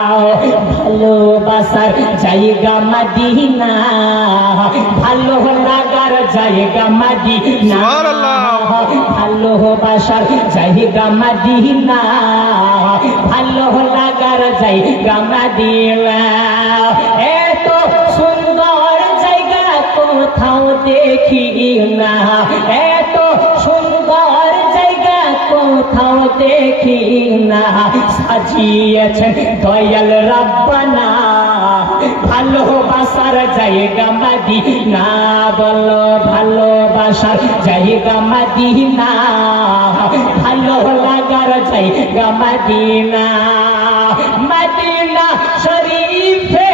ভালোবাসার জায়গা মদিনা, ভালো লাগার জায়গা মদিনা, ভালোবাসার জায়গা মদিনা, ভালো লাগার জায়গা মদিনা। এত সুন্দর জায়গা কোথাও দেখি না, এত সুন্দর জায়গা কোথাও দেখি না, সাজিয়েছেন দয়াল রাব্বানা ভালোবাসার জায়গা মদিনা। বলো ভালোবাসার জায়গা মদিনা, ভালো লাগার জায়গা মদিনা। মদিনা শরীফে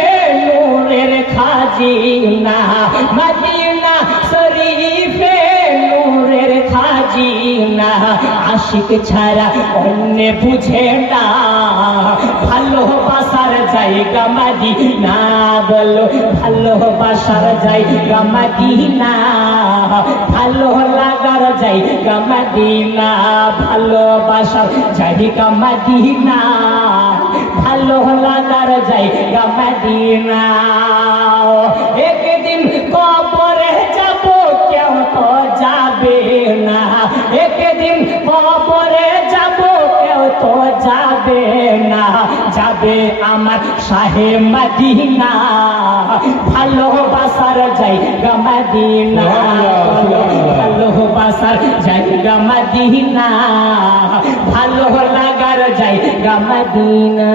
নূরের খাজিনা, মদিনা শরীফে নূরের খাজিনা, আশিক ছাড়া অন্য বুঝে না ভালোবাসার জায়গা মদিনা। বলো ভালোবাসার জায়গা মদিনা, ভালো লাগার জায়গা মদিনা, ভালোবাসার জায়গা মদিনা, ভালো লাগার জায়গা মদিনা। একদিন কবরে যাব কেউ তো যাবে না, একদিন কবরে যাব কেউ তো যাবে না, যাবে আমার শাহে মদিনা ভালোবাসার জায়গা মদিনা। ভালোবাসার জায়গা মদিনা, ভালো লাগার জায়গা মদিনা।